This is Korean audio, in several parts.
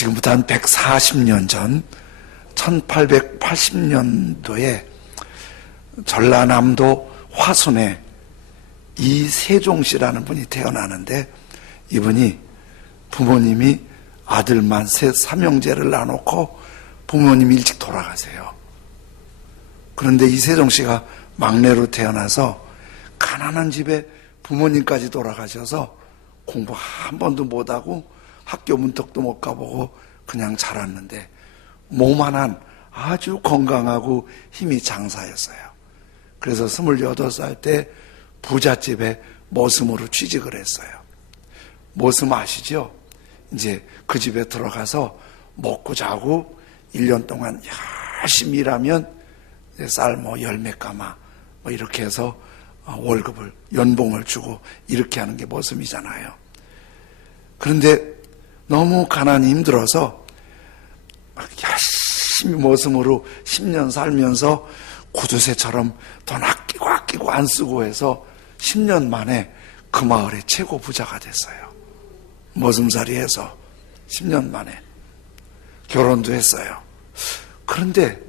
지금부터 한 140년 전 1880년도에 전라남도 화순에 이세종 씨라는 분이 태어나는데, 이분이 부모님이 아들만 셋 삼형제를 낳아놓고 부모님이 일찍 돌아가세요. 그런데 이세종 씨가 막내로 태어나서 가난한 집에 부모님까지 돌아가셔서 공부 한 번도 못하고 학교 문턱도 못 가보고 그냥 자랐는데, 몸 하나는 아주 건강하고 힘이 장사였어요. 그래서 28살 때 부잣집에 머슴으로 취직을 했어요. 머슴 아시죠? 이제 그 집에 들어가서 먹고 자고 1년 동안 열심히 일하면 쌀 열 몇 가마 이렇게 해서 월급을, 연봉을 주고 이렇게 하는 게 머슴이잖아요. 그런데 너무 가난이 힘들어서 막 열심히 머슴으로 10년 살면서 구두쇠처럼 돈 아끼고 안 쓰고 해서 10년 만에 그 마을의 최고 부자가 됐어요. 머슴살이 해서 10년 만에 결혼도 했어요. 그런데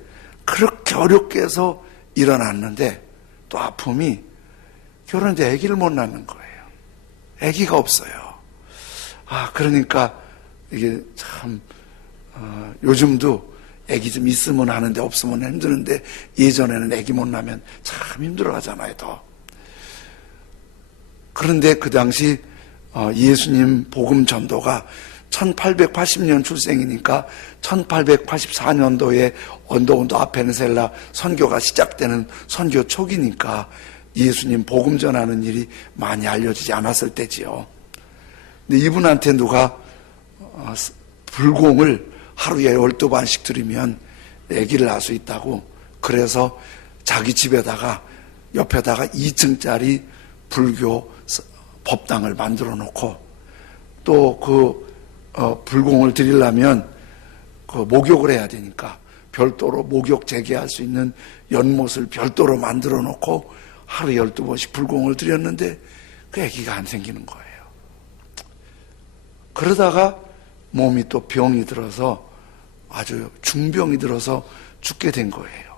그렇게 어렵게 해서 일어났는데 또 아픔이, 결혼했는데 아기를 못 낳는 거예요. 아기가 없어요. 그러니까 이게 참 요즘도 아기 좀 있으면 하는데 없으면 힘드는데, 예전에는 아기 못 낳으면 참 힘들어 하잖아요, 더. 그런데 그 당시 예수님 복음 전도가 1880년 출생이니까 1884년도에 언더운도 아펜셀라 선교가 시작되는 선교 초기니까 예수님 복음 전하는 일이 많이 알려지지 않았을 때지요. 근데 이분한테 누가 불공을 하루에 12번씩 드리면 아기를 낳을 수 있다고, 그래서 자기 집에다가 옆에다가 2층짜리 불교 법당을 만들어 놓고, 또 불공을 드리려면 목욕을 해야 되니까 별도로 목욕 재개할 수 있는 연못을 별도로 만들어 놓고 하루에 12번씩 불공을 드렸는데 그 아기가 안 생기는 거예요. 그러다가 몸이 또 병이 들어서, 아주 중병이 들어서 죽게 된 거예요.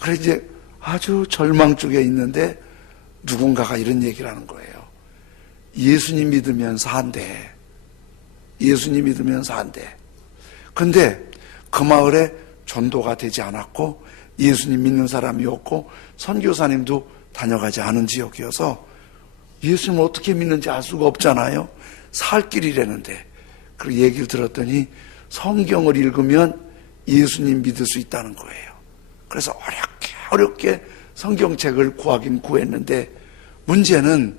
그래서 이제 아주 절망 쪽에 있는데 누군가가 이런 얘기를 하는 거예요. 예수님 믿으면 산대. 예수님 믿으면 산대. 근데 그 마을에 전도가 되지 않았고 예수님 믿는 사람이 없고 선교사님도 다녀가지 않은 지역이어서 예수님을 어떻게 믿는지 알 수가 없잖아요. 살 길이라는데. 그 얘기를 들었더니 성경을 읽으면 예수님 믿을 수 있다는 거예요. 그래서 어렵게 성경책을 구하긴 구했는데, 문제는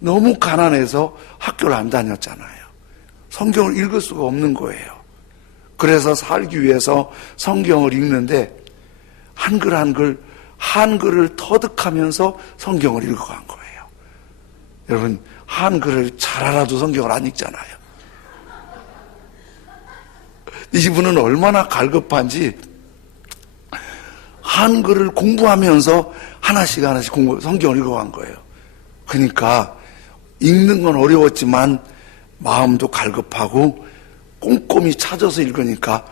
너무 가난해서 학교를 안 다녔잖아요. 성경을 읽을 수가 없는 거예요. 그래서 살기 위해서 성경을 읽는데 한글을 터득하면서 성경을 읽어간 거예요. 여러분, 한글을 잘 알아도 성경을 안 읽잖아요. 이분은 얼마나 갈급한지 한글을 공부하면서 하나씩 성경을 읽어간 거예요. 그러니까 읽는 건 어려웠지만 마음도 갈급하고 꼼꼼히 찾아서 읽으니까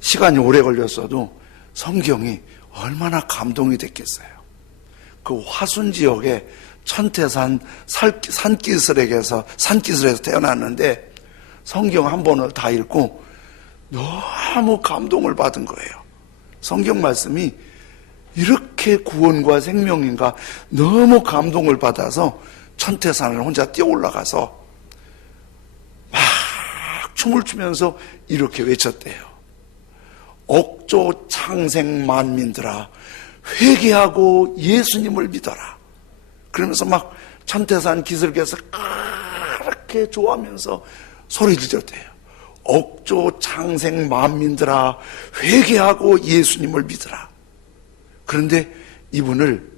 시간이 오래 걸렸어도 성경이 얼마나 감동이 됐겠어요. 그 화순 지역에 천태산 산기슭에서 태어났는데 성경 한 번을 다 읽고 너무 감동을 받은 거예요. 성경 말씀이 이렇게 구원과 생명인가 너무 감동을 받아서 천태산을 혼자 뛰어 올라가서 막 춤을 추면서 이렇게 외쳤대요. 옥조 창생 만민들아, 회개하고 예수님을 믿어라. 그러면서 막 천태산 기슭에서 그렇게 좋아하면서 소리 지르대요. 옥조 창생 만민들아, 회개하고 예수님을 믿어라. 그런데 이분을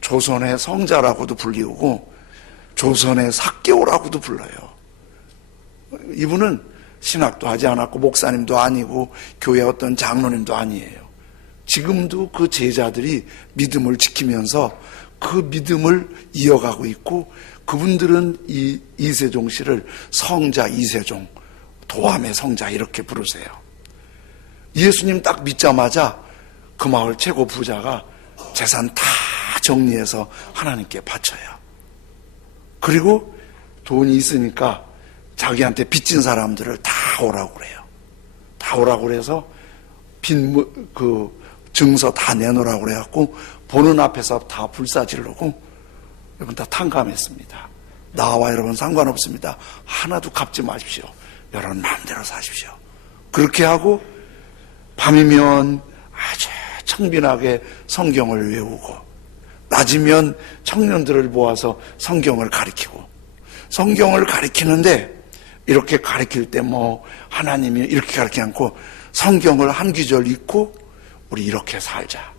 조선의 성자라고도 불리우고 조선의 사개오라고도 불러요. 이분은 신학도 하지 않았고 목사님도 아니고 교회 어떤 장로님도 아니에요. 지금도 그 제자들이 믿음을 지키면서 그 믿음을 이어가고 있고, 그분들은 이 이세종 씨를 성자 이세종, 도함의 성자 이렇게 부르세요. 예수님 딱 믿자마자 그 마을 최고 부자가 재산 다 정리해서 하나님께 바쳐요. 그리고 돈이 있으니까 자기한테 빚진 사람들을 다 오라고 그래요. 다 오라고 그래서 증서 다 내놓으라고 그래갖고 보는 앞에서 다 불사질르고 여러분 다 탕감했습니다. 나와 여러분 상관없습니다. 하나도 갚지 마십시오. 여러분 마음대로 사십시오. 그렇게 하고 밤이면 아주 청빈하게 성경을 외우고 낮이면 청년들을 모아서 성경을 가르치고 성경을 가르치는데 이렇게 가르칠 때 뭐 하나님이 이렇게 가르치지 않고 성경을 한 구절 읽고 우리 이렇게 살자.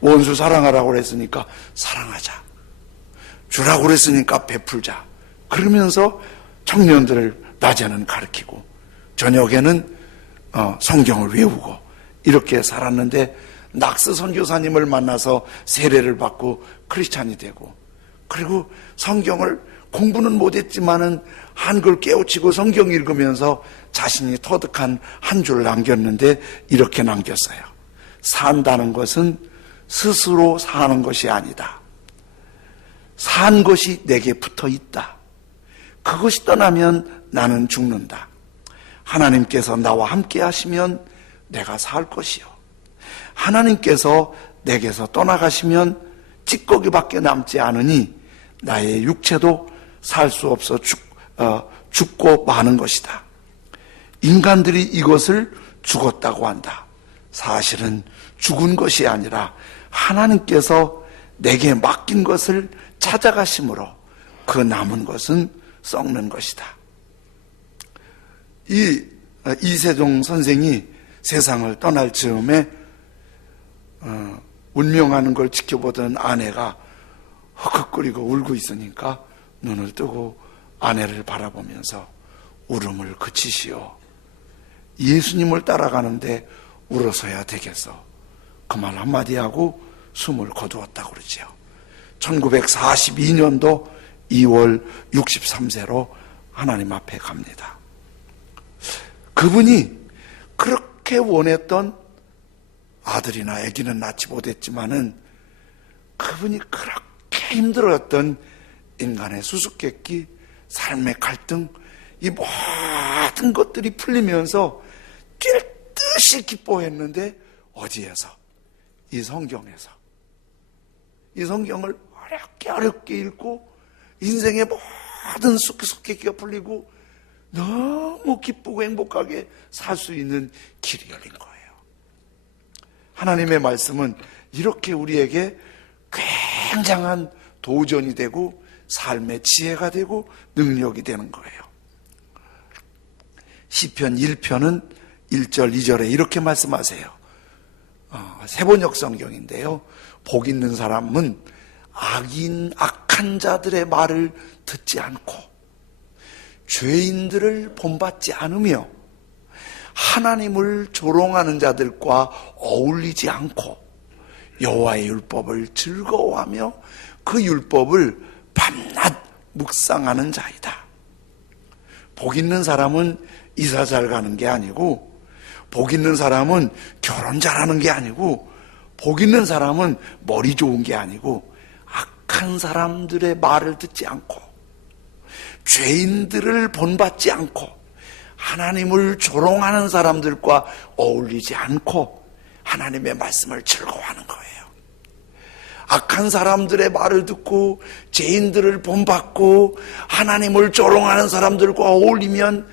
원수 사랑하라고 그랬으니까 사랑하자. 주라고 그랬으니까 베풀자. 그러면서 청년들을 낮에는 가르치고 저녁에는 성경을 외우고 이렇게 살았는데 낙스 선교사님을 만나서 세례를 받고 크리스찬이 되고 그리고 성경을 공부는 못했지만은 한글 깨우치고 성경 읽으면서 자신이 터득한 한 줄 남겼는데 이렇게 남겼어요. 산다는 것은 스스로 사는 것이 아니다. 산 것이 내게 붙어 있다. 그것이 떠나면 나는 죽는다. 하나님께서 나와 함께 하시면 내가 살 것이요. 하나님께서 내게서 떠나가시면 찌꺼기밖에 남지 않으니 나의 육체도 살 수 없어 죽고 마는 것이다. 인간들이 이것을 죽었다고 한다. 사실은 죽은 것이 아니라 하나님께서 내게 맡긴 것을 찾아가심으로 그 남은 것은 썩는 것이다. 이세종 선생이 세상을 떠날 즈음에 운명하는 걸 지켜보던 아내가 헉헉거리고 울고 있으니까 눈을 뜨고 아내를 바라보면서 울음을 그치시오. 예수님을 따라가는데 울어서야 되겠어. 그 말 한마디 하고 숨을 거두었다고 그러죠. 1942년도 2월 63세로 하나님 앞에 갑니다. 그분이 그렇게 원했던 아들이나 아기는 낳지 못했지만은 그분이 그렇게 힘들었던 인간의 수수께끼, 삶의 갈등, 이 모든 것들이 풀리면서 뛸 듯이 기뻐했는데 어디에서? 이 성경에서. 이 성경을 어렵게 읽고 인생의 모든 수수께끼가 풀리고 너무 기쁘고 행복하게 살 수 있는 길이 열린 거예요. 하나님의 말씀은 이렇게 우리에게 굉장한 도전이 되고 삶의 지혜가 되고 능력이 되는 거예요. 시편 1편은 1절 2절에 이렇게 말씀하세요. 세번역 성경인데요. 복 있는 사람은 악한 자들의 말을 듣지 않고 죄인들을 본받지 않으며 하나님을 조롱하는 자들과 어울리지 않고 여호와의 율법을 즐거워하며 그 율법을 밤낮 묵상하는 자이다. 복 있는 사람은 이사 잘 가는 게 아니고, 복 있는 사람은 결혼 잘하는 게 아니고, 복 있는 사람은 머리 좋은 게 아니고, 악한 사람들의 말을 듣지 않고 죄인들을 본받지 않고 하나님을 조롱하는 사람들과 어울리지 않고 하나님의 말씀을 즐거워하는 거예요. 악한 사람들의 말을 듣고 죄인들을 본받고 하나님을 조롱하는 사람들과 어울리면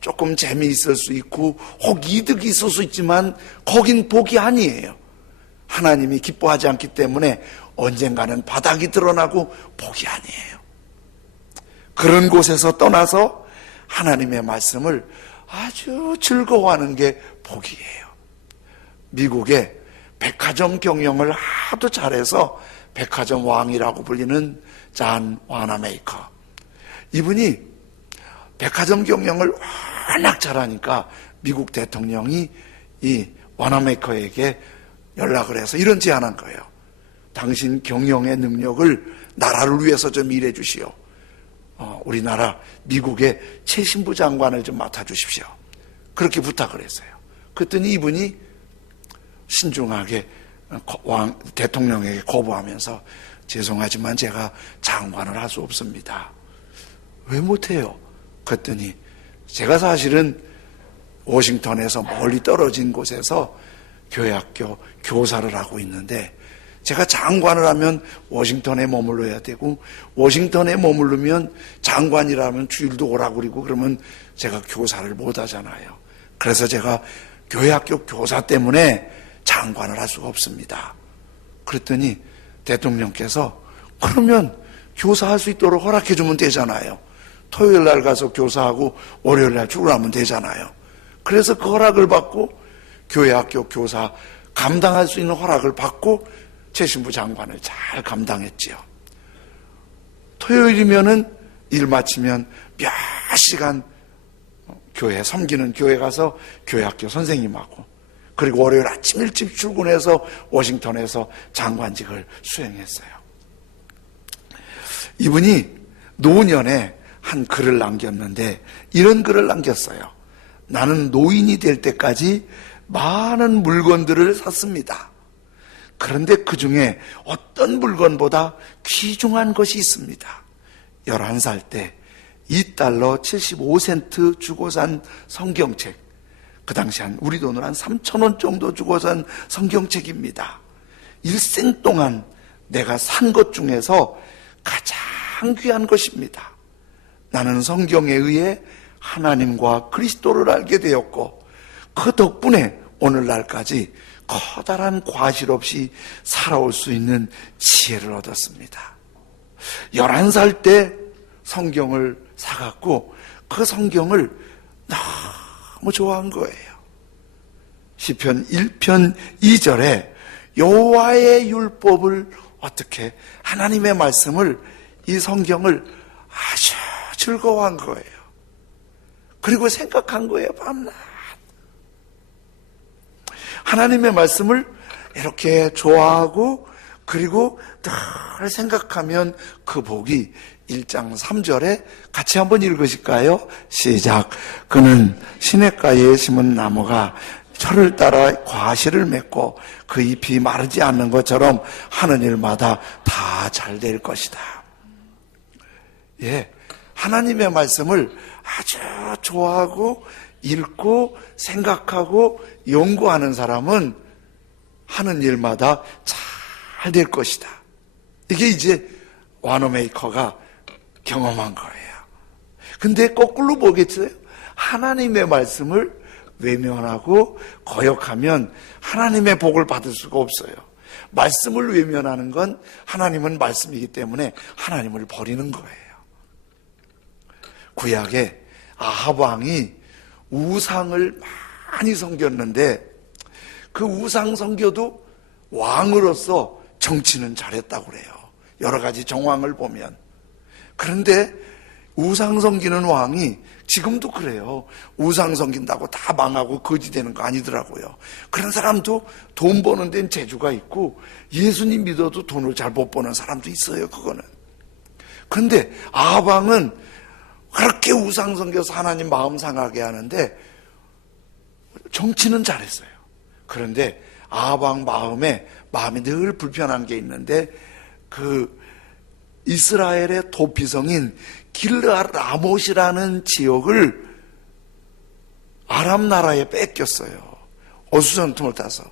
조금 재미있을 수 있고 혹 이득이 있을 수 있지만 거긴 복이 아니에요. 하나님이 기뻐하지 않기 때문에 언젠가는 바닥이 드러나고 복이 아니에요. 그런 곳에서 떠나서 하나님의 말씀을 아주 즐거워하는 게 복이에요. 미국에 백화점 경영을 하도 잘해서 백화점 왕이라고 불리는 잔 와나메이커, 이분이 백화점 경영을 워낙 잘하니까 미국 대통령이 이 와나메이커에게 연락을 해서 이런 제안한 거예요. 당신 경영의 능력을 나라를 위해서 좀 일해 주시오. 우리나라 미국의 최신부 장관을 좀 맡아주십시오. 그렇게 부탁을 했어요. 그랬더니 이분이 신중하게 대통령에게 거부하면서 죄송하지만 제가 장관을 할 수 없습니다. 왜 못해요? 그랬더니 제가 사실은 워싱턴에서 멀리 떨어진 곳에서 교회학교 교사를 하고 있는데 제가 장관을 하면 워싱턴에 머물러야 되고 워싱턴에 머무르면 장관이라면 주일도 오라고 그러고 그러면 제가 교사를 못 하잖아요. 그래서 제가 교회학교 교사 때문에 장관을 할 수가 없습니다. 그랬더니 대통령께서 그러면 교사할 수 있도록 허락해 주면 되잖아요. 토요일 날 가서 교사하고 월요일 날 출근하면 되잖아요. 그래서 그 허락을 받고 교회학교 교사 감당할 수 있는 허락을 받고 최신부 장관을 잘 감당했지요. 토요일이면은 일 마치면 몇 시간 교회 섬기는 교회 가서 교회학교 선생님하고 그리고 월요일 아침 일찍 출근해서 워싱턴에서 장관직을 수행했어요. 이분이 노년에 한 글을 남겼는데 이런 글을 남겼어요. 나는 노인이 될 때까지 많은 물건들을 샀습니다. 그런데 그 중에 어떤 물건보다 귀중한 것이 있습니다. 11살 때 $2.75 주고 산 성경책. 그 당시 우리 돈으로 한 3,000원 정도 주고 산 성경책입니다. 일생 동안 내가 산 것 중에서 가장 귀한 것입니다. 나는 성경에 의해 하나님과 그리스도를 알게 되었고 그 덕분에 오늘날까지 커다란 과실 없이 살아올 수 있는 지혜를 얻었습니다. 11살 때 성경을 사갖고 그 성경을 너무 좋아한 거예요. 시편 1편 2절에 여호와의 율법을 어떻게 하나님의 말씀을 이 성경을 아주 즐거워한 거예요. 그리고 생각한 거예요. 밤낮 하나님의 말씀을 이렇게 좋아하고 그리고 늘 생각하면 그 복이 1장 3절에 같이 한번 읽으실까요? 시작. 그는 시냇가에 심은 나무가 철을 따라 과실을 맺고 그 잎이 마르지 않는 것처럼 하는 일마다 다 잘 될 것이다. 예, 하나님의 말씀을 아주 좋아하고 읽고 생각하고 연구하는 사람은 하는 일마다 잘 될 것이다. 이게 이제 와너메이커가 경험한 거예요. 근데 거꾸로 보겠어요? 하나님의 말씀을 외면하고 거역하면 하나님의 복을 받을 수가 없어요. 말씀을 외면하는 건 하나님은 말씀이기 때문에 하나님을 버리는 거예요. 구약에 아합 왕이 우상을 많이 섬겼는데 그 우상 섬겨도 왕으로서 정치는 잘했다고 그래요. 여러 가지 정황을 보면. 그런데 우상 섬기는 왕이 지금도 그래요. 우상 섬긴다고 다 망하고 거지 되는 거 아니더라고요. 그런 사람도 돈 버는 데는 재주가 있고 예수님 믿어도 돈을 잘 못 버는 사람도 있어요. 그거는. 그런데 아합 왕은 그렇게 우상 섬겨서 하나님 마음 상하게 하는데 정치는 잘했어요. 그런데 아합 왕 마음이 늘 불편한 게 있는데 그 이스라엘의 도피성인 길르앗 라못이라는 지역을 아람 나라에 뺏겼어요. 어수선통을 타서.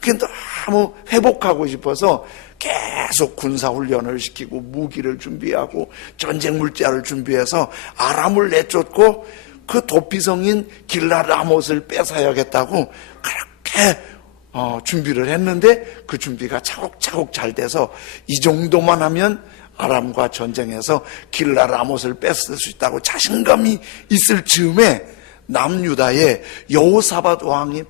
그게 너무 회복하고 싶어서 계속 군사훈련을 시키고 무기를 준비하고 전쟁 물자를 준비해서 아람을 내쫓고 그 도피성인 길르앗 라못을 뺏어야겠다고 그렇게 준비를 했는데 그 준비가 차곡차곡 잘 돼서 이 정도만 하면 아람과 전쟁에서 길르앗 라못을 뺏을 수 있다고 자신감이 있을 즈음에 남유다의 여호사밧 왕이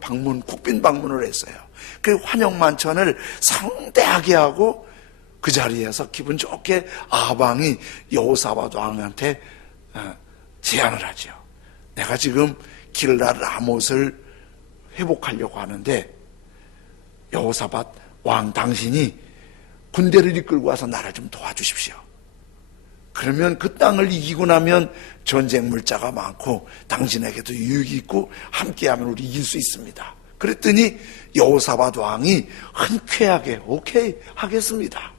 국빈 방문을 했어요. 그 환영만찬을 성대하게 하고 그 자리에서 기분 좋게 아합 왕이 여호사밧 왕한테 제안을 하죠. 내가 지금 길르앗 라못을 회복하려고 하는데 여호사밧 왕 당신이 군대를 이끌고 와서 나를 좀 도와주십시오. 그러면 그 땅을 이기고 나면 전쟁 물자가 많고 당신에게도 유익이 있고 함께하면 우리 이길 수 있습니다. 그랬더니 여호사밧 왕이 흔쾌하게 오케이 하겠습니다.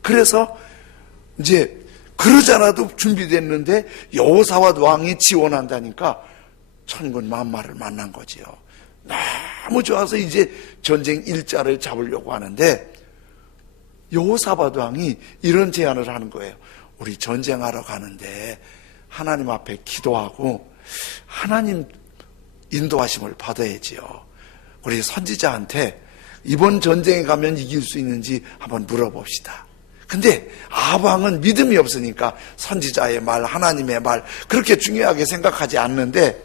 그래서 이제 그러잖아도 준비됐는데 여호사밧 왕이 지원한다니까 천군 만마를 만난 거지요. 너무 좋아서 이제 전쟁 일자를 잡으려고 하는데 여호사밧 왕이 이런 제안을 하는 거예요. 우리 전쟁하러 가는데 하나님 앞에 기도하고 하나님 인도하심을 받아야지요. 우리 선지자한테 이번 전쟁에 가면 이길 수 있는지 한번 물어봅시다. 근데 아합 왕은 믿음이 없으니까 선지자의 말, 하나님의 말 그렇게 중요하게 생각하지 않는데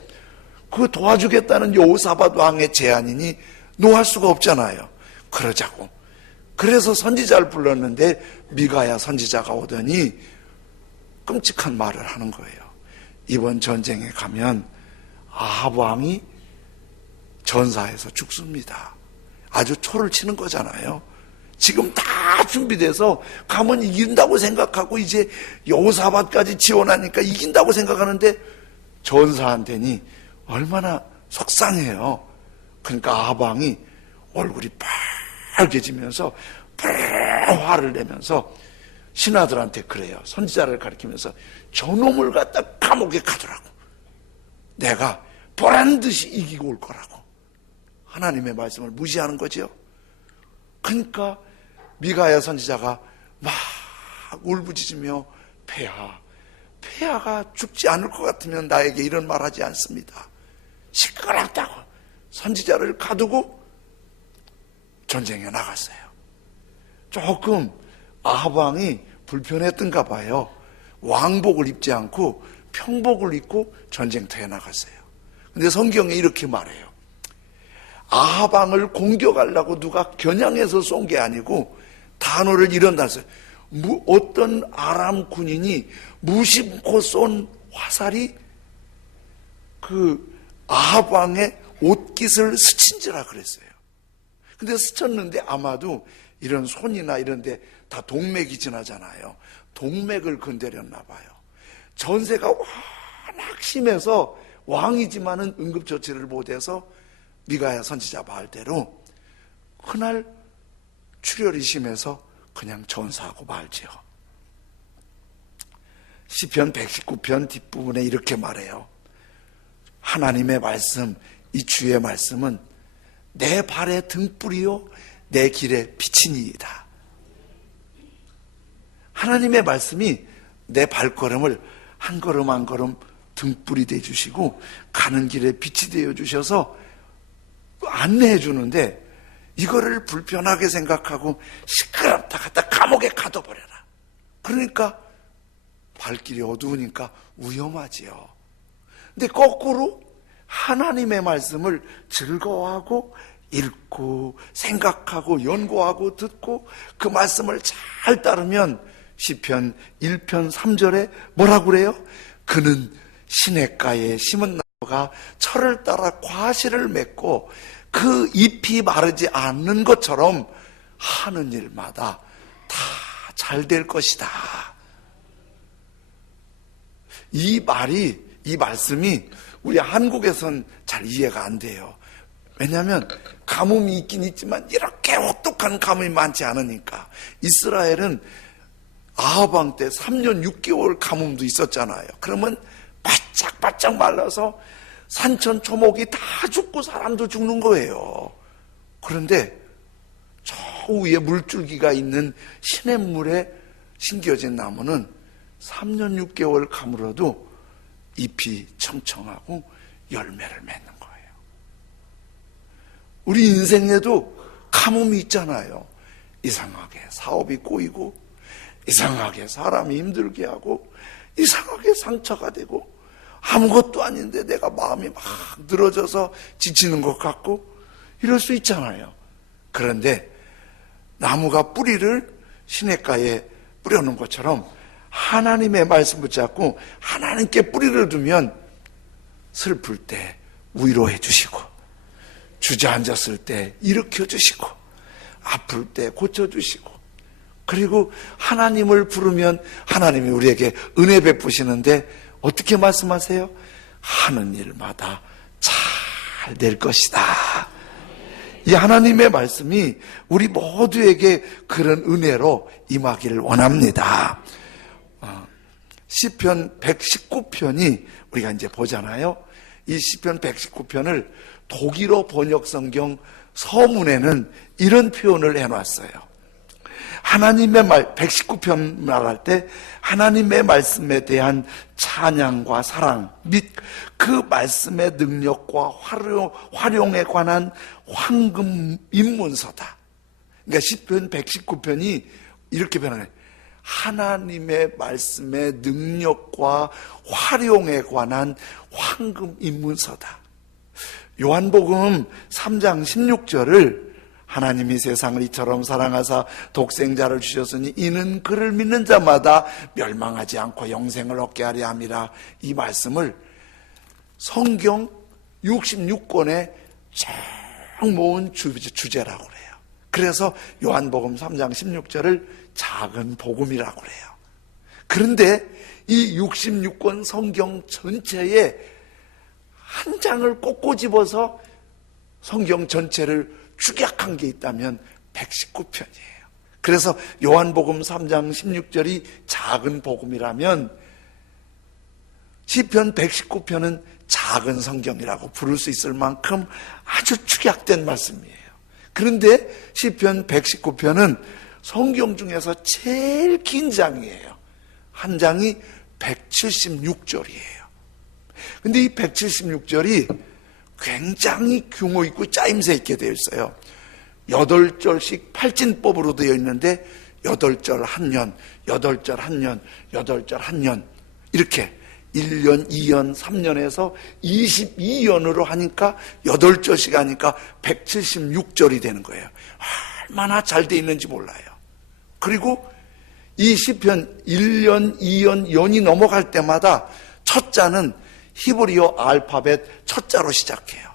그 도와주겠다는 여호사밧 왕의 제안이니 노할 수가 없잖아요. 그러자고. 그래서 선지자를 불렀는데 미가야 선지자가 오더니 끔찍한 말을 하는 거예요. 이번 전쟁에 가면 아합 왕이 전사해서 죽습니다. 아주 초를 치는 거잖아요. 지금 다 준비돼서 가면 이긴다고 생각하고 이제 여호사밧까지 지원하니까 이긴다고 생각하는데 전사한테니 얼마나 속상해요. 그러니까 아합 왕이 얼굴이 빨개지면서 화를 내면서 신하들한테 그래요. 선지자를 가리키면서 저놈을 갖다 감옥에 가두라고. 내가 보란 듯이 이기고 올 거라고. 하나님의 말씀을 무시하는 거죠. 그러니까 미가야 선지자가 막 울부짖으며 폐하가 죽지 않을 것 같으면 나에게 이런 말 하지 않습니다. 시끄럽다고 선지자를 가두고 전쟁에 나갔어요. 조금 아합 왕이 불편했던가 봐요. 왕복을 입지 않고 평복을 입고 전쟁터에 나갔어요. 근데 성경에 이렇게 말해요. 아합 왕을 공격하려고 누가 겨냥해서 쏜 게 아니고 단어를 이런 단어 어떤 아람 군인이 무심코 쏜 화살이 그 아합 왕의 옷깃을 스친지라 그랬어요. 근데 스쳤는데 아마도 이런 손이나 이런 데 다 동맥이 지나잖아요. 동맥을 건드렸나 봐요. 전세가 워낙 심해서 왕이지만은 응급조치를 못해서 미가야 선지자 말대로 그날 출혈이 심해서 그냥 전사하고 말지요. 시편 119편 뒷부분에 이렇게 말해요. 하나님의 말씀, 이 주의 말씀은 내 발의 등불이요 내 길의 빛이니이다. 하나님의 말씀이 내 발걸음을 한 걸음 한 걸음 등불이 되어주시고 가는 길에 빛이 되어주셔서 안내해 주는데 이거를 불편하게 생각하고 시끄럽다 갖다 감옥에 가둬버려라. 그러니까 발길이 어두우니까 위험하지요. 근데 거꾸로 하나님의 말씀을 즐거워하고 읽고 생각하고 연구하고 듣고 그 말씀을 잘 따르면 시편 1편 3절에 뭐라고 그래요? 그는 시냇가에 심은 나무가 철을 따라 과실을 맺고 그 잎이 마르지 않는 것처럼 하는 일마다 다 잘 될 것이다. 이 말씀이 우리 한국에선 잘 이해가 안 돼요. 왜냐하면 가뭄이 있긴 있지만 이렇게 혹독한 가뭄이 많지 않으니까. 이스라엘은 아합 왕 때 3년 6개월 가뭄도 있었잖아요. 그러면 바짝바짝 말라서 산천 초목이 다 죽고 사람도 죽는 거예요. 그런데 저 위에 물줄기가 있는 시냇물에 심겨진 나무는 3년 6개월 가물어도 잎이 청청하고 열매를 맺는 거예요. 우리 인생에도 가뭄이 있잖아요. 이상하게 사업이 꼬이고 이상하게 사람이 힘들게 하고 이상하게 상처가 되고 아무것도 아닌데 내가 마음이 막 늘어져서 지치는 것 같고 이럴 수 있잖아요. 그런데 나무가 뿌리를 시냇가에 뿌려놓은 것처럼 하나님의 말씀 붙잡고 하나님께 뿌리를 두면 슬플 때 위로해 주시고 주저앉았을 때 일으켜 주시고 아플 때 고쳐 주시고 그리고 하나님을 부르면 하나님이 우리에게 은혜 베푸시는데 어떻게 말씀하세요? 하는 일마다 잘 될 것이다. 이 하나님의 말씀이 우리 모두에게 그런 은혜로 임하기를 원합니다. 시편 119편이 우리가 이제 보잖아요. 이 시편 119편을 독일어 번역 성경 서문에는 이런 표현을 해놨어요. 하나님의 119편 말할 때 하나님의 말씀에 대한 찬양과 사랑 및 그 말씀의 능력과 활용에 관한 황금 입문서다. 그러니까 시편 119편이 이렇게 변하네. 하나님의 말씀의 능력과 활용에 관한 황금 입문서다. 요한복음 3장 16절을 하나님이 세상을 이처럼 사랑하사 독생자를 주셨으니 이는 그를 믿는 자마다 멸망하지 않고 영생을 얻게 하려 함이라. 이 말씀을 성경 66권에 쫙 모은 주제라고 그래요. 그래서 요한복음 3장 16절을 작은 복음이라고 그래요. 그런데 이 66권 성경 전체에 한 장을 꼭 꼬집어서 성경 전체를 축약한 게 있다면 119편이에요. 그래서 요한복음 3장 16절이 작은 복음이라면 시편 119편은 작은 성경이라고 부를 수 있을 만큼 아주 축약된 말씀이에요. 그런데 시편 119편은 성경 중에서 제일 긴 장이에요. 한 장이 176절이에요. 근데 이 176절이 굉장히 규모 있고 짜임새 있게 되어 있어요. 8절씩 팔진법으로 되어 있는데 8절 한 년, 8절 한 년, 8절 한 년 이렇게 1년, 2년, 3년에서 22년으로 하니까 8절씩 하니까 176절이 되는 거예요. 얼마나 잘 되어 있는지 몰라요. 그리고 이 시편 1년, 2년, 연이 넘어갈 때마다 첫 자는 히브리어 알파벳 첫 자로 시작해요.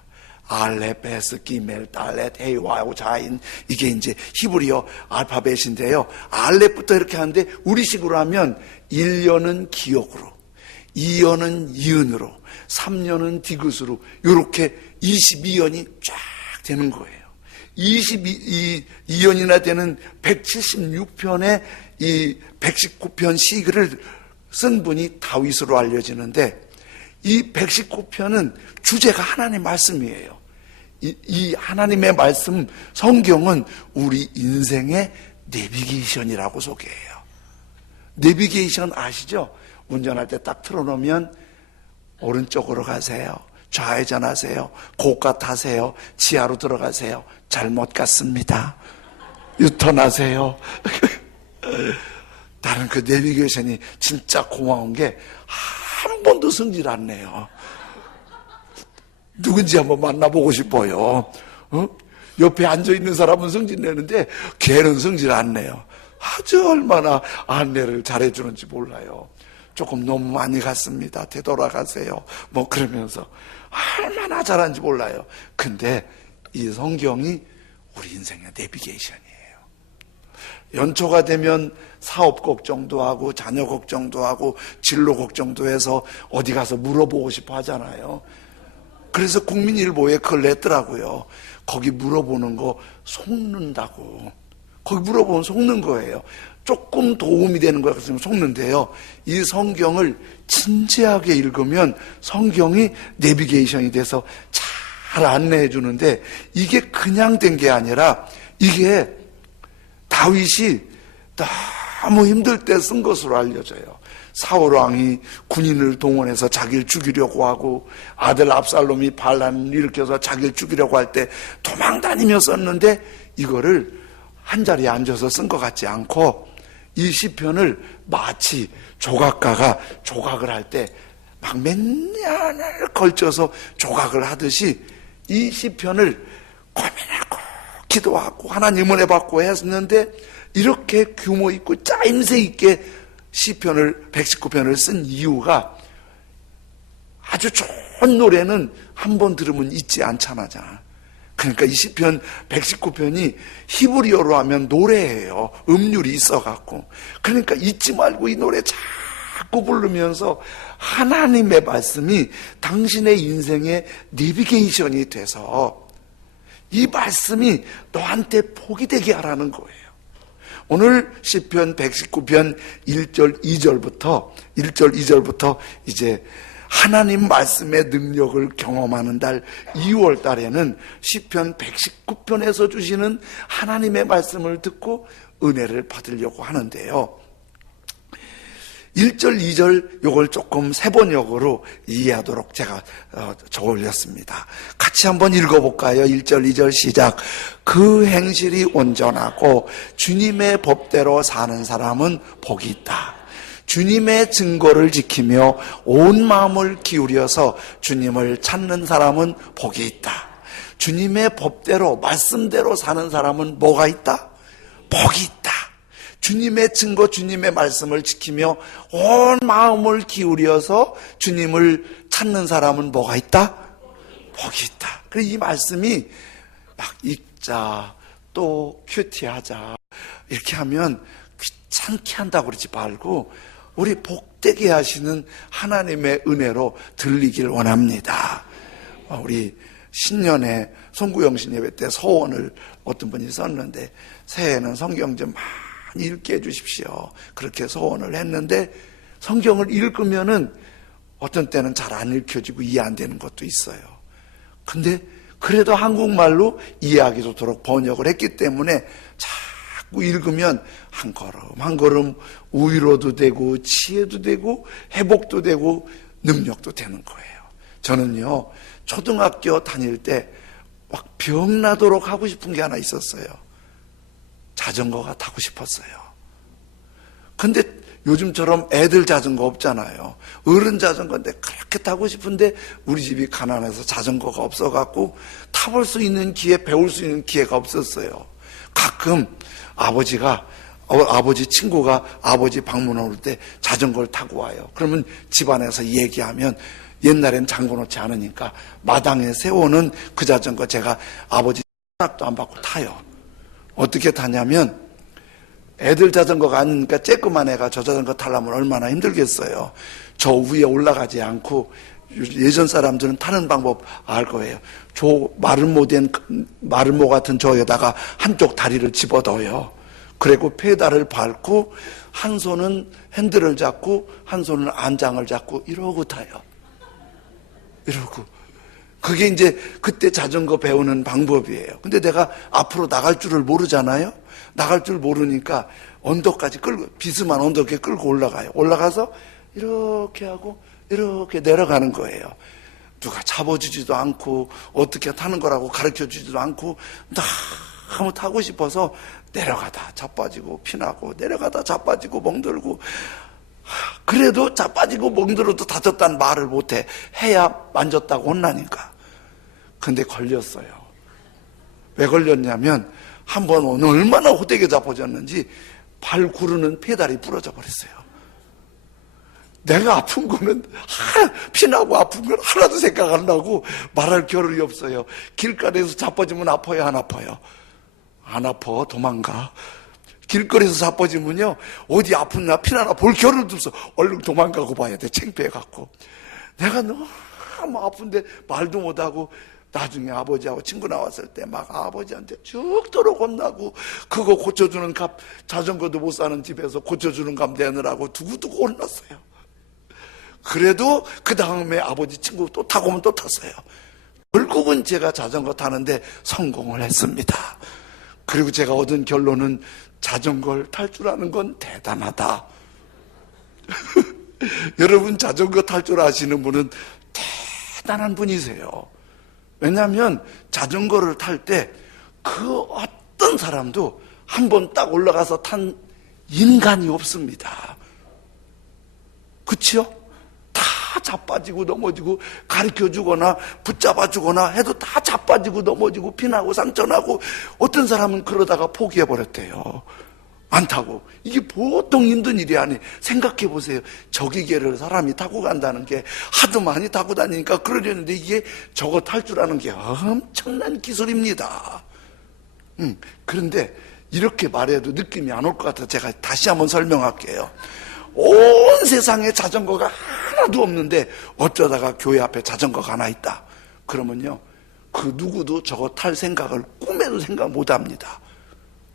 알렙, 베스, 기멜, 달렛, 헤이, 와우, 자인 이게 이제 히브리어 알파벳인데요. 알렙부터 이렇게 하는데 우리식으로 하면 1년은 기억으로, 2년은 이은으로, 3년은 디귿으로 이렇게 22년이 쫙 되는 거예요. 22년이나 되는 176편의 이 119편 시글을 쓴 분이 다윗으로 알려지는데 이 119편은 주제가 하나님의 말씀이에요. 이 하나님의 말씀 성경은 우리 인생의 내비게이션이라고 소개해요. 내비게이션 아시죠? 운전할 때 딱 틀어놓으면 오른쪽으로 가세요, 좌회전하세요, 고가 타세요, 지하로 들어가세요, 잘못 갔습니다, 유턴하세요. 나는 그 내비게이션이 진짜 고마운 게 한 번도 성질 안 내요. 누군지 한번 만나보고 싶어요. 옆에 앉아있는 사람은 성질 내는데 걔는 성질 안 내요. 아주 얼마나 안내를 잘해주는지 몰라요. 조금 너무 많이 갔습니다, 되돌아가세요 뭐 그러면서 얼마나 잘하는지 몰라요. 근데 이 성경이 우리 인생의 내비게이션이에요. 연초가 되면 사업 걱정도 하고 자녀 걱정도 하고 진로 걱정도 해서 어디 가서 물어보고 싶어 하잖아요. 그래서 국민일보에 그걸 냈더라고요. 거기 물어보는 거 속는다고. 거기 물어보면 속는 거예요. 조금 도움이 되는 것 같으면 속는데요. 이 성경을 진지하게 읽으면 성경이 내비게이션이 돼서 잘 안내해 주는데 이게 그냥 된 게 아니라 이게 다윗이 너무 힘들 때 쓴 것으로 알려져요. 사울 왕이 군인을 동원해서 자기를 죽이려고 하고 아들 압살롬이 반란을 일으켜서 자기를 죽이려고 할 때 도망다니며 썼는데 이거를 한 자리에 앉아서 쓴 것 같지 않고 이 시편을 마치 조각가가 조각을 할 때 막 몇 년을 걸쳐서 조각을 하듯이 이 시편을 고민하고 기도하고 하나님 은혜 받고 했는데 이렇게 규모 있고 짜임새 있게 시편을 119편을 쓴 이유가 아주 좋은 노래는 한 번 들으면 잊지 않잖아. 그러니까 이 시편 119편이 히브리어로 하면 노래예요. 음률이 있어갖고. 그러니까 잊지 말고 이 노래 자꾸 부르면서 하나님의 말씀이 당신의 인생의 내비게이션이 돼서 이 말씀이 너한테 복이 되게 하라는 거예요. 오늘 시편 119편 1절 2절부터 이제 하나님 말씀의 능력을 경험하는 달 2월 달에는 시편 119편에서 주시는 하나님의 말씀을 듣고 은혜를 받으려고 하는데요. 1절, 2절 요걸 조금 세번역으로 이해하도록 제가 적어 올렸습니다. 같이 한번 읽어볼까요? 1절, 2절 시작. 그 행실이 온전하고 주님의 법대로 사는 사람은 복이 있다. 주님의 증거를 지키며 온 마음을 기울여서 주님을 찾는 사람은 복이 있다. 주님의 법대로 말씀대로 사는 사람은 뭐가 있다? 복이 있다. 주님의 증거, 주님의 말씀을 지키며 온 마음을 기울여서 주님을 찾는 사람은 뭐가 있다? 복이 있다. 그래서 이 말씀이 막 읽자, 또 큐티하자 이렇게 하면 귀찮게 한다고 그러지 말고 우리 복되게 하시는 하나님의 은혜로 들리길 원합니다. 우리 신년에 송구영신 예배 때 소원을 어떤 분이 썼는데 새해에는 성경 좀 많이 읽게 해주십시오. 그렇게 소원을 했는데 성경을 읽으면은 어떤 때는 잘 안 읽혀지고 이해 안 되는 것도 있어요. 근데 그래도 한국말로 이해하기 좋도록 번역을 했기 때문에 자꾸 읽으면 한 걸음 한 걸음 위로도 되고 지혜도 되고 회복도 되고 능력도 되는 거예요. 저는요 초등학교 다닐 때 막 병나도록 하고 싶은 게 하나 있었어요. 자전거가 타고 싶었어요. 근데 요즘처럼 애들 자전거 없잖아요. 어른 자전거인데 그렇게 타고 싶은데 우리 집이 가난해서 자전거가 없어갖고 타볼 수 있는 기회, 배울 수 있는 기회가 없었어요. 가끔 아버지 친구가 아버지 방문을 올 때 자전거를 타고 와요. 그러면 집안에서 얘기하면 옛날엔 잠궈놓지 않으니까 마당에 세워놓은 그 자전거 제가 아버지 허락도 안 받고 타요. 어떻게 타냐면 애들 자전거가 아니니까 쬐끄만 애가 저 자전거 타려면 얼마나 힘들겠어요. 저 위에 올라가지 않고 예전 사람들은 타는 방법 알 거예요. 저 마름모 같은 저에다가 한쪽 다리를 집어넣어요. 그리고 페달을 밟고 한 손은 핸들을 잡고 한 손은 안장을 잡고 이러고 타요. 이러고. 그게 이제 그때 자전거 배우는 방법이에요. 근데 내가 앞으로 나갈 줄을 모르잖아요. 나갈 줄 모르니까 언덕까지 비스만 언덕에 끌고 올라가요. 올라가서 이렇게 하고 이렇게 내려가는 거예요. 누가 잡아주지도 않고 어떻게 타는 거라고 가르쳐주지도 않고 너무 타고 싶어서 내려가다 자빠지고 피나고 내려가다 자빠지고 멍들고 그래도 자빠지고 멍들어도 다쳤다는 말을 못해. 해야 만졌다고 혼나니까. 근데 걸렸어요. 왜 걸렸냐면 한 번 얼마나 호되게 자빠졌는지 발 구르는 페달이 부러져 버렸어요. 내가 아픈 거는 피나고 아픈 건 하나도 생각 안 나고 말할 겨를이 없어요. 길가에서 자빠지면 아파요, 안 아파요? 안 아파, 도망가. 길거리에서 자빠지면요 어디 아프나 피나나 볼 겨를도 없어. 얼른 도망가고 봐야 돼. 창피해갖고. 내가 너무 아픈데 말도 못하고 나중에 아버지하고 친구 나왔을 때 막 아버지한테 죽도록 혼나고 그거 고쳐주는 값 자전거도 못 사는 집에서 고쳐주는 값 내느라고 두고두고 혼났어요. 그래도 그 다음에 아버지 친구 또 타고 오면 또 탔어요. 결국은 제가 자전거 타는데 성공을 했습니다. 그리고 제가 얻은 결론은 자전거를 탈 줄 아는 건 대단하다. 여러분 자전거 탈 줄 아시는 분은 대단한 분이세요. 왜냐하면 자전거를 탈 때 그 어떤 사람도 한 번 딱 올라가서 탄 인간이 없습니다. 그치요? 다 자빠지고 넘어지고 가르쳐주거나 붙잡아주거나 해도 다 자빠지고 넘어지고 피나고 상처나고 어떤 사람은 그러다가 포기해버렸대요. 안 타고. 이게 보통 힘든 일이 아니에요. 생각해 보세요. 저기계를 사람이 타고 간다는 게 하도 많이 타고 다니니까 그러려는데 이게 저거 탈 줄 아는 게 엄청난 기술입니다. 그런데 이렇게 말해도 느낌이 안 올 것 같아서 제가 다시 한번 설명할게요. 온 세상에 자전거가 하나도 없는데 어쩌다가 교회 앞에 자전거가 하나 있다. 그러면요, 그 누구도 저거 탈 생각을 꿈에도 생각 못 합니다.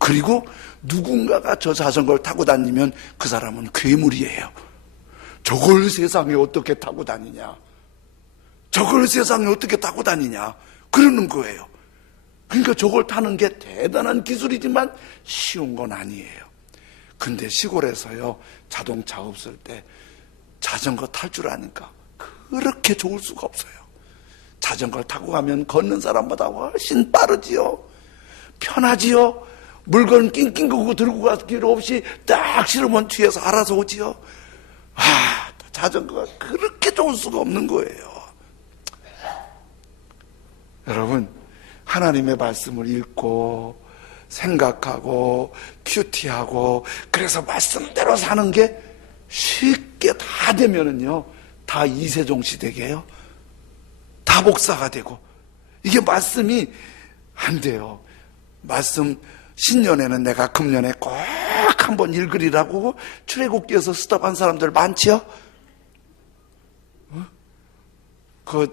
그리고 누군가가 저 자전거를 타고 다니면 그 사람은 괴물이에요. 저걸 세상에 어떻게 타고 다니냐, 저걸 세상에 어떻게 타고 다니냐 그러는 거예요. 그러니까 저걸 타는 게 대단한 기술이지만 쉬운 건 아니에요. 근데 시골에서요, 자동차 없을 때 자전거 탈 줄 아니까 그렇게 좋을 수가 없어요. 자전거를 타고 가면 걷는 사람보다 훨씬 빠르지요, 편하지요. 물건 낑낑 끄고 들고 갈 필요 없이 딱 실으면 뒤에서 알아서 오지요. 자전거가 그렇게 좋을 수가 없는 거예요. 여러분, 하나님의 말씀을 읽고 생각하고 큐티하고 그래서 말씀대로 사는 게 쉽게 다 되면은요, 다 이세종 시대게요, 다 목사가 되고. 이게 말씀이 안 돼요. 말씀 신년에는 내가 금년에 꼭 한번 읽으리라고 출애굽기에서 스톱한 사람들 많지요?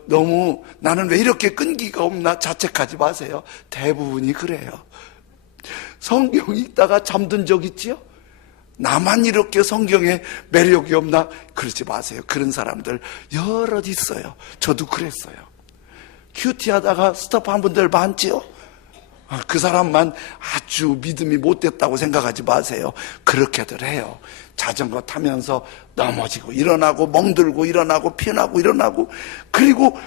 너무 나는 왜 이렇게 끈기가 없나 자책하지 마세요. 대부분이 그래요. 성경 읽다가 잠든 적 있지요? 나만 이렇게 성경에 매력이 없나? 그러지 마세요. 그런 사람들 여럿 있어요. 저도 그랬어요. 큐티하다가 스톱한 분들 많지요? 그 사람만 아주 믿음이 못됐다고 생각하지 마세요. 그렇게들 해요. 자전거 타면서 넘어지고 일어나고 멍들고 일어나고 피나고 일어나고, 그리고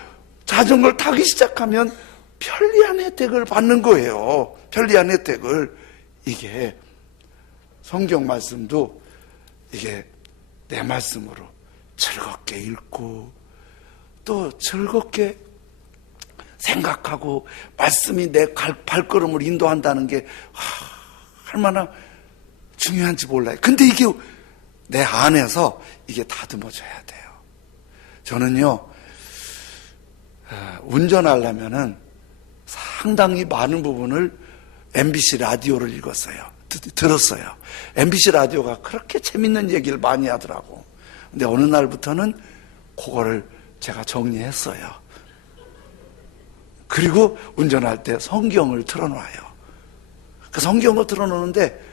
자전거를 타기 시작하면 편리한 혜택을 받는 거예요. 편리한 혜택을. 이게 성경 말씀도 이게 내 말씀으로 즐겁게 읽고 또 즐겁게 생각하고 말씀이 내 발걸음을 인도한다는 게 얼마나 중요한지 몰라요. 근데 이게 내 안에서 이게 다듬어져야 돼요. 저는요, 운전하려면은 상당히 많은 부분을 MBC 라디오를 들었어요. MBC 라디오가 그렇게 재밌는 얘기를 많이 하더라고. 근데 어느 날부터는 그거를 제가 정리했어요. 그리고 운전할 때 성경을 틀어놔요. 그 성경을 틀어놓는데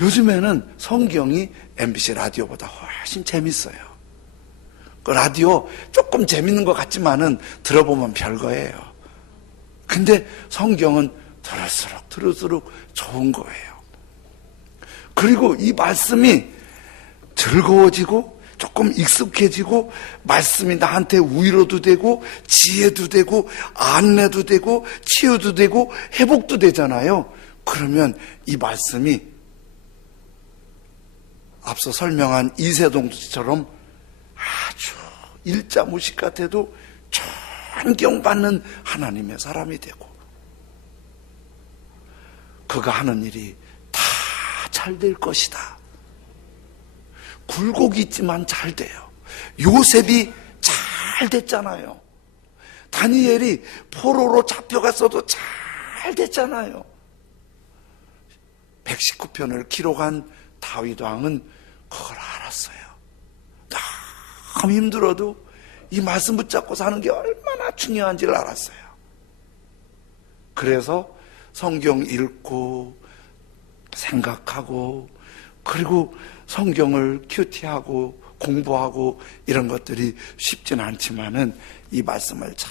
요즘에는 성경이 MBC 라디오보다 훨씬 재밌어요. 그 라디오 조금 재밌는 것 같지만은 들어보면 별거예요. 근데 성경은 들을수록 좋은 거예요. 그리고 이 말씀이 즐거워지고 조금 익숙해지고 말씀이 나한테 위로도 되고 지혜도 되고 안내도 되고 치유도 되고 회복도 되잖아요. 그러면 이 말씀이 앞서 설명한 이세동처럼 아주 일자무식 같아도 존경받는 하나님의 사람이 되고, 그가 하는 일이 다 잘 될 것이다. 굴곡이 있지만 잘 돼요. 요셉이 잘 됐잖아요. 다니엘이 포로로 잡혀갔어도 잘 됐잖아요. 119편을 기록한 다윗 왕은 그걸 알았어요. 너무 힘들어도 이 말씀 붙잡고 사는 게 얼마나 중요한지를 알았어요. 그래서 성경 읽고 생각하고 그리고 성경을 큐티하고 공부하고 이런 것들이 쉽진 않지만은 이 말씀을 잘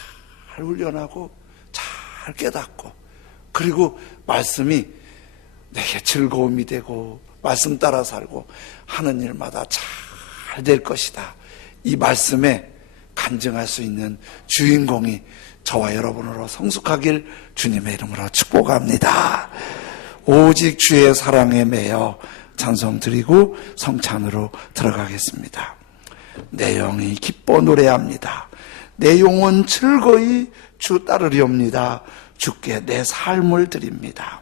훈련하고 잘 깨닫고 그리고 말씀이 내게 즐거움이 되고 말씀 따라 살고 하는 일마다 잘 될 것이다. 이 말씀에 간증할 수 있는 주인공이 저와 여러분으로 성숙하길 주님의 이름으로 축복합니다. 오직 주의 사랑에 매여 찬송 드리고 성찬으로 들어가겠습니다. 내 영이 기뻐 노래합니다. 내 영혼 즐거이 주 따르리옵니다. 주께 내 삶을 드립니다.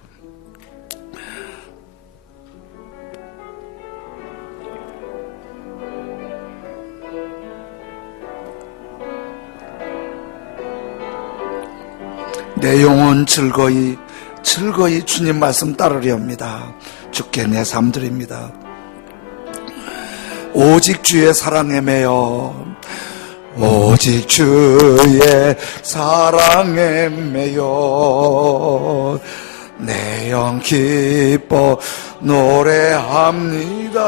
내 영혼 즐거이 주님 말씀 따르려합니다. 주께 내 삶 드립니다. 오직 주의 사랑에 매여 오직 주의 사랑에 매여 내 영 기뻐 노래합니다.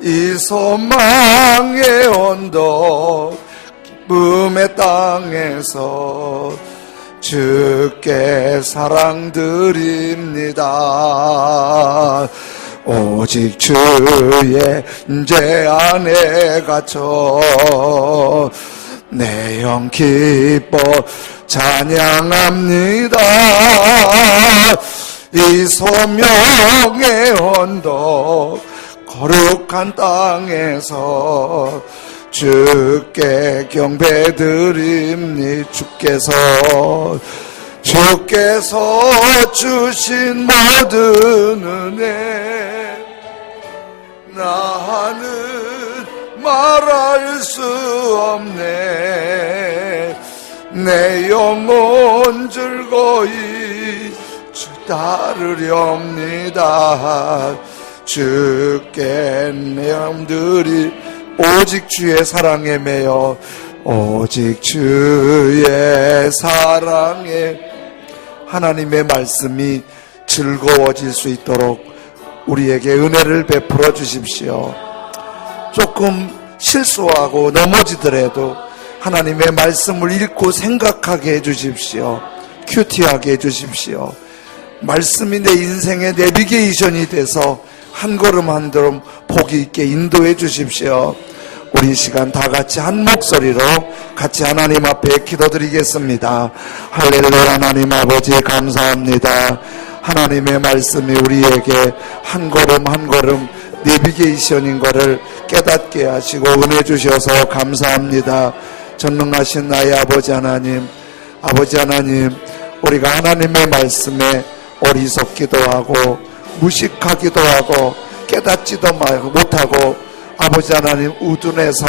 이 소망의 언덕 기쁨의 땅에서 주께 사랑 드립니다. 오직 주의 인재 안에 갇혀 내 영 기뻐 찬양합니다. 이 소명의 언덕 거룩한 땅에서 주께 경배드립니다. 주께서 주신 모든 은혜 나는 말할 수 없네. 내 영혼 즐거이 주 따르렵니다. 주께 내 영들이 오직 주의 사랑에 매여 오직 주의 사랑에 하나님의 말씀이 즐거워질 수 있도록 우리에게 은혜를 베풀어 주십시오. 조금 실수하고 넘어지더라도 하나님의 말씀을 읽고 생각하게 해주십시오. 큐티하게 해주십시오. 말씀이 내 인생의 내비게이션이 돼서 한 걸음 한 걸음 복이 있게 인도해 주십시오. 우리 시간 다 같이 한 목소리로 같이 하나님 앞에 기도드리겠습니다. 할렐루야. 하나님 아버지 감사합니다. 하나님의 말씀이 우리에게 한 걸음 한 걸음 내비게이션인 것을 깨닫게 하시고 은혜 주셔서 감사합니다. 전능하신 나의 아버지 하나님, 우리가 하나님의 말씀에 어리석기도 하고 무식하기도 하고 깨닫지도 못하고 아버지 하나님 우둔해서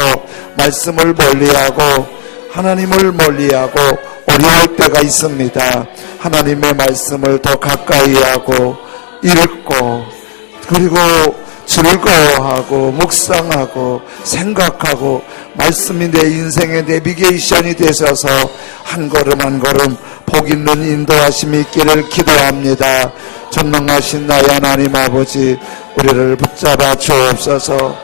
말씀을 멀리하고 하나님을 멀리하고 어려울 때가 있습니다. 하나님의 말씀을 더 가까이 하고 읽고 그리고 즐거워하고 묵상하고 생각하고 말씀이 내 인생의 내비게이션이 되셔서 한 걸음 한 걸음 복 있는 인도하심이 있기를 기도합니다. 전능하신 나의 하나님 아버지, 우리를 붙잡아 주옵소서.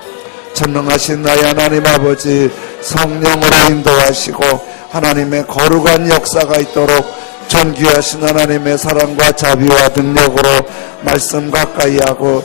전능하신 나의 하나님 아버지, 성령으로 인도하시고 하나님의 거룩한 역사가 있도록 존귀하신 하나님의 사랑과 자비와 능력으로 말씀 가까이 하고